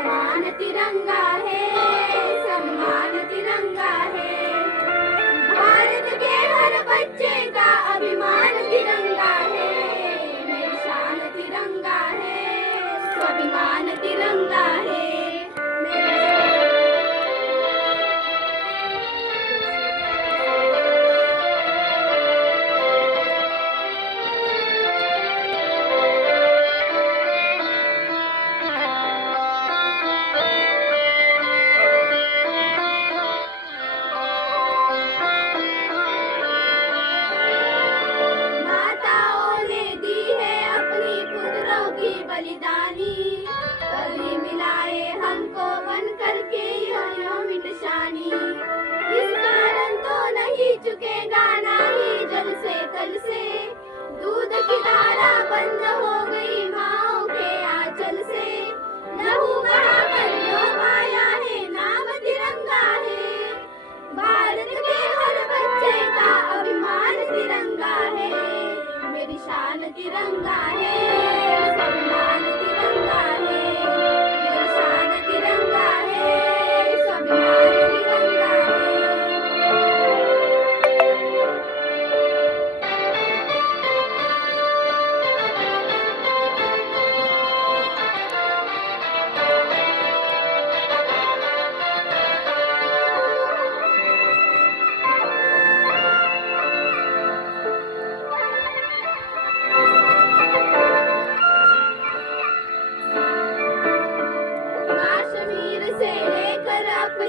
सम्मान तिरंगा है सम्मान तिरंगा है। बलिदानी कभी मिलाए हमको बन करके मिटशानी। इस कारण तो नहीं चुकेगा नाही जल से तल से। दूध की धारा बंद हो गई माओ के आंचल से। लहू है तिरंगा है। भारत के हर बच्चे का अभिमान तिरंगा है। मेरी शान तिरंगा है।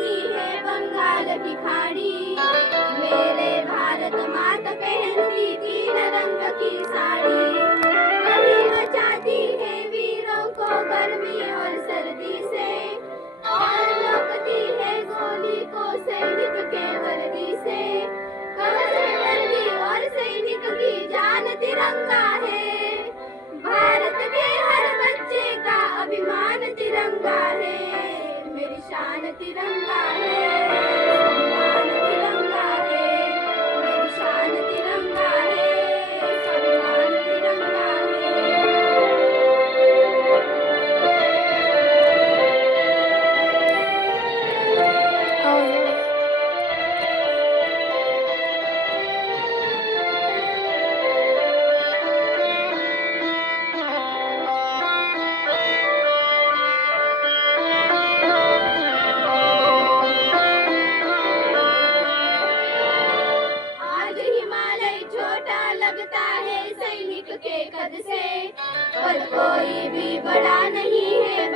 लेकर है बंगाल की खाड़ी। मेरे भारत मात पहनती तीन रंग की साड़ी। वही बचाती है वीरों को गर्मी और सर्दी से। और रोकती है गोली को सैनिक के वर्दी से। कवच वर्दी और सैनिक की जान तिरंगा है। भारत के हर बच्चे का अभिमान तिरंगा है। मेरी लगता है सैनिक के कद से। पर कोई भी बड़ा नहीं है